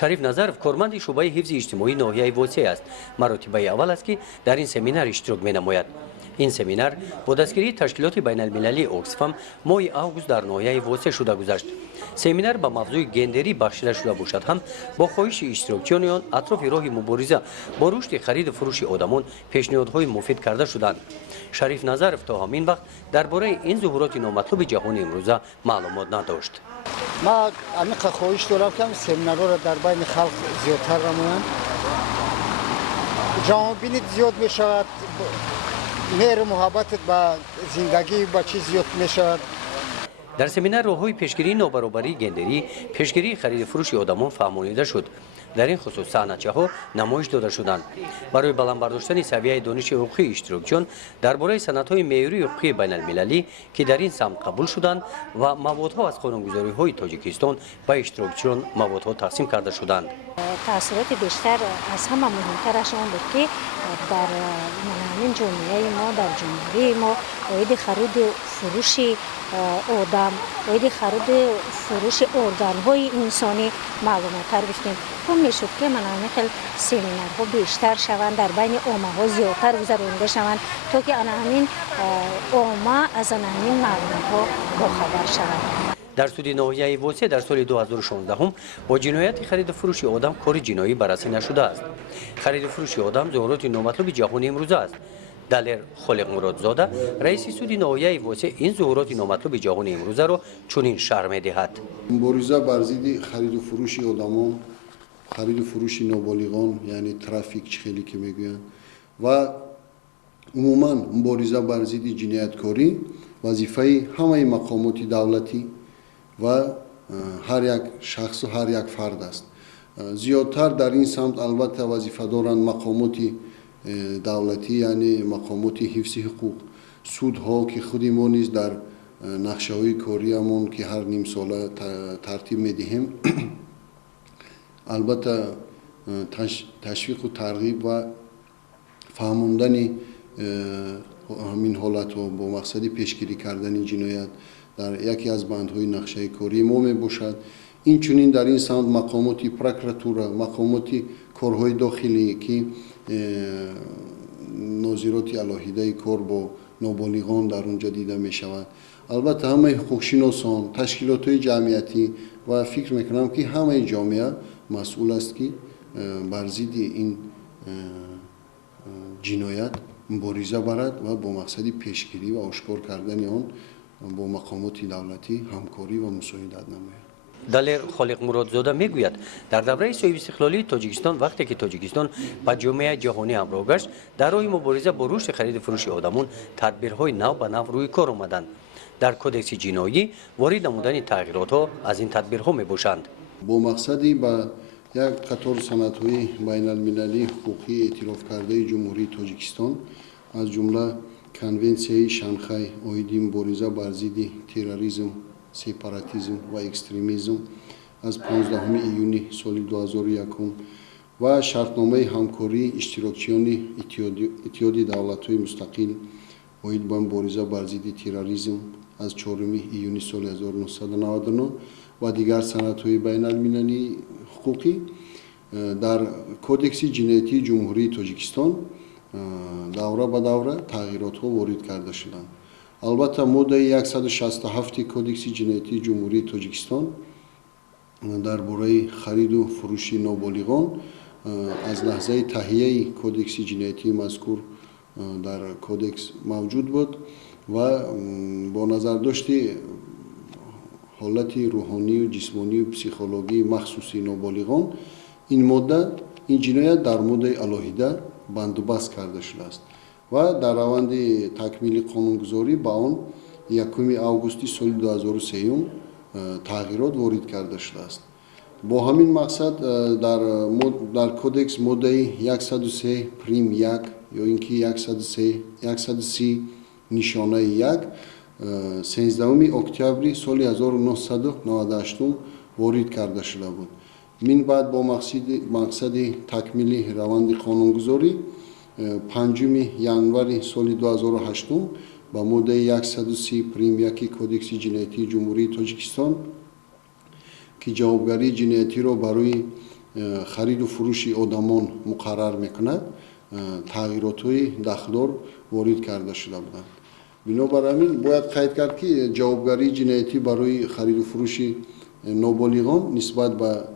шариф назаров корманди шӯъбаи ҳифзи иҷтимоӣ ноҳияи восеъ аст. маротибаи аввал аст ки дар ин семинар иштирок менамояд. ин семинар бо дастгирии ташкилоти байналмилалии оксфам моҳи август дар ноҳияи восеъ шуда гузашт. семинар ба мавзӯи гендерӣ бахшида шуда бошад ҳам бо хоҳиши иштирокчиёни он атрофи роҳи мубориза бо рушди хариду фурӯши одамон пешниҳодҳои муфид карда шуданд. шариф назаров то ҳамин вақт дар бораи ин зуҳуроти номатлуби ҷаҳони имрӯза маълумот надошт. من عمیق خواهش دارم که سمینارها را در بین خلق زیادتر نمایند. جامعه بینید زیاد می شود، مهر محبت به زندگی با چیز زیاد می شود. дар семинар роҳҳои пешгирии нобаробарии гендерӣ, пешгирии хариду фурӯши одамон фаҳмонида шуд. дар ин хусус саҳначаҳо намоиш дода шуданд. барои баландбардоштани савияи дониши ҳуқуқии иштирокчиён дар бораи санадҳои меъёрии ҳуқуқии байналмилалӣ ки дар ин самт қабул шуданд ва маводҳо аз қонунгузориҳои тоҷикистон ба иштирокчиён маводҳо тақсим карда шуданд. تأثیرات بیشتر از همه مهمترش آن بود که در همین جامعه ما در جمهوری ما باید خرید فروش آدم باید خرید فروش ارگان‌های انسانی معلومات‌تر بشیم. خب میشد که مناطق سمینارها بیشتر شوند در بین عامه‌ها زیادتر گذرانده شوند تا که همین عامه از همین معلومات‌ها باخبر شوند. дар суди ноҳияи восеъ дар соли 2016 бо ҷинояти хариду фурӯши одам кори ҷиноӣ баррасӣ нашудааст. хариду фурӯши одам зуҳуроти номатлуби ҷаҳони имрӯза аст. далер холиқмуродзода раиси суди ноҳияи восеъ ин зуҳуроти номатлуби ҷаҳони имрӯзаро чунин шарҳ медиҳад. мубориза бар зидди хариду фурӯши одамон, хариду фурӯши ноболиғон, яъне трафик чихелӣ ки мегӯянд ва умуман мубориза бар зидди ҷинояткорӣ вазифаи ҳамаи мақомоти давлатӣ ва ҳар як шахсу ҳар як фард аст. зиёдтар дар ин самт албатта вазифа доранд мақомоти давлатӣ, яъне мақомоти ҳифзи ҳуқуқ, судҳо ки худи мо низ дар нақшаҳои кориамон ки ҳар нимсола тартиб медиҳем албатта ташвиқу тарғиб ва фаҳмондани ҳамин ҳолатҳо бо мақсади пешгирӣ кардани ҷиноят дар яке аз бандҳои нақшаи кории мо мебошад. инчунин дар ин самт мақомоти прокуратура, мақомоти корҳои дохилӣ ки нозироти алоҳидаи кор бо ноболиғон дар онҷа дида мешавад. албатта ҳамаи ҳуқуқшиносон, ташкилотҳои ҷамъиятӣ ва фикр мекунам ки ҳамаи ҷомеа масъул аст ки бар зидди ин ҷиноят мубориза барад ва бо мақсади пешгирӣ ва ошкор кардани он бо мақомоти давлатӣ ҳамкорӣ ва мусоидат намояд. далер холиқмуродзода мегӯяд дар давраи соҳибистиқлолии тоҷикистон вақте ки тоҷикистон ба ҷомеаи ҷаҳонӣ ҳамроҳ гашт дар роҳи мубориза бо рушди хариду фурӯши одамон тадбирҳои нав ба нав рӯи кор омаданд. дар кодекси ҷиноӣ ворид намудани тағйиротҳо аз ин тадбирҳо мебошанд. бо мақсади ба як қатор санадҳои байналмилалии ҳуқуқии эътирофкардаи ҷумҳурии тоҷикистон аз ҷумла конвенсияи шанхай оиди мубориза бар зидди терроризм, сепаратизм ва экстремизм аз 15 июни соли 2001 ва шартномаи ҳамкории иштирокчиёни иттиҳоди давлатҳои мустақил оид ба мубориза бар зидди терроризм аз 4 июни соли 1999 ва дигар санадҳои байналмилалии ҳуқуқӣ дар кодекси ҷиноятии ҷумҳурии тоҷикистон давра ба давра тағйиротҳо ворид карда шуданд. албатта моддаи 167 кодекси ҷиноятии ҷумҳурии тоҷикистон дар бораи хариду фурӯши ноболиғон аз лаҳзаи таҳияи кодекси ҷиноятии мазкур дар кодекс мавҷуд буд ва бо назардошти ҳолати рӯҳонию ҷисмонию психологии махсуси ноболиғон ин модда ин ҷиноят дар моддаи алоҳида бандубаст карда шудааст ва дар раванди такмили қонунгузорӣ ба он 1 августи соли 2003 тағйирот ворид карда шудааст. бо ҳамин мақсад дар кодекс моддаи 103 прим 1 ё ин ки 130 нишонаи 1 13 октябри соли 1998 ворид карда шуда буд. мин баъд бо мақсади такмили раванди қонунгузорӣ 5 январи соли 2008 ба моддаи 130 прим 1 кодекси ҷиноятии ҷумҳурии тоҷикистон ки ҷавобгарии ҷиноятиро барои хариду фурӯши одамон муқаррар мекунад, тағйиротҳои дахдор ворид карда шуда буданд. Бинобар ҳамин бояд қайд кард, ки ҷавобгарии ҷиноятӣ барои хариду фурӯши ноболиғон нисбат ба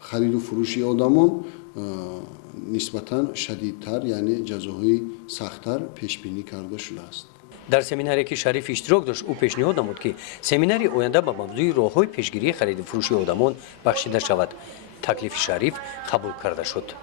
хариду фурӯши одамон нисбатан шадидтар, яъне ҷазоҳои сахттар пешбинӣ карда шудааст. дар семинаре ки Шариф иштирок дошт, ӯ пешниҳод намуд, ки семинари оянда ба мавзӯи роҳҳои пешгирии хариду фурӯши одамон бахшида шавад. таклифи Шариф қабул карда шуд.